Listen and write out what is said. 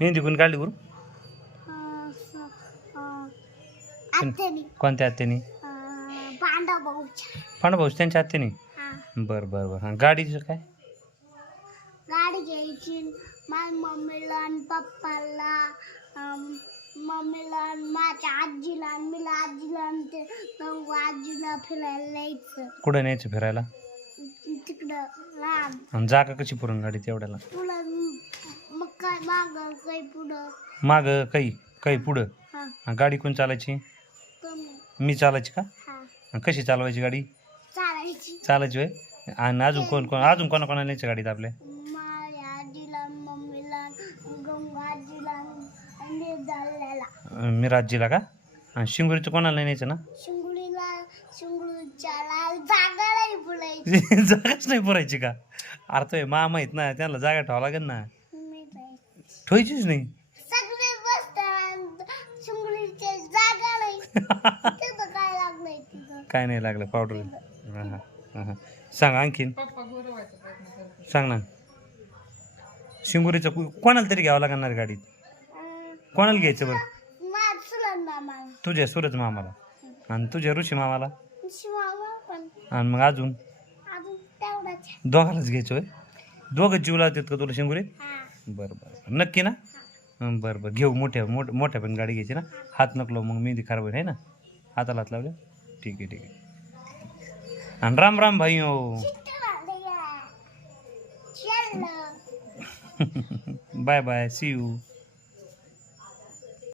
मेहंदी कोण काढली गुरु? आत्यानी कोणत्या आत्यानी? पांडव भाऊच्या. पांडव भाऊ त्यांच्या आत्यानी? हा. बरं बरं बरं. हां गाडीचं काय? गाडी घ्यायची माझ्या मम्मीला आणि पप्पाला, मम्मीला आणि माझ्या आजीला आणि मीला आजीला आणि ते मग आजीला फिरायला न्यायचं कुठं न्यायचं फिरायला? तिकडं लांब. आणि जागा कशी पुरण गाडी तेवढ्याला? पुढं मग काय माग काही पुढं. माग काही काही पुढं? हा. हां गाडी कोण चालायची? कमी. मी चालायची का? हा. आणि कशी चालवायची गाडी? चालायची. चालायची होय. आणि अजून अजून कोणाकोणाला न्यायचं गाडीत आपल्या? माझ्या आजीला मम्मीला गंगा आजीला आणि झालेला मिराजीला का? आणि शिंगुरीचं कोणाला नाही न्यायचं ना? शिंगडूच्या जागा नाही बोलायची. जागाच नाही पुरायची का? अरे तो मामा आहेत ना, त्यांना जागा ठेवावं लागेल ना. ठेवायचीच नाही. सगळे बसतात शिंगडूच्या जागा नाही. तिथं काय लागलंय तिथं? काय नाही लागलं पावडर. हां हां हां सांग आणखीन सांग ना. शिंगुरीचं कोणाला तरी घ्यावं लागणार गाडीत. कोणाला घ्यायचं बरं? माझ्या सुलन मामाला. तुझ्या सूरज मामाला आणि तुझ्या ऋषी मामाला शिवामा पण. आणि मग अजून तेवढाच. दोघालाच घ्यायचं होय. दोघं जीव लावतात का तुला शिंगुरीत? हा. बरं बरं नक्की ना? बरं बरं घेऊ. मोठ्या पण गाडी घ्यायची ना. हात नको मग मेहंदी खराब होईल आहे ना. हाताला हात लावले. ठीक आहे ठीक आहे. आणि राम राम भाई हो. Bye bye see you.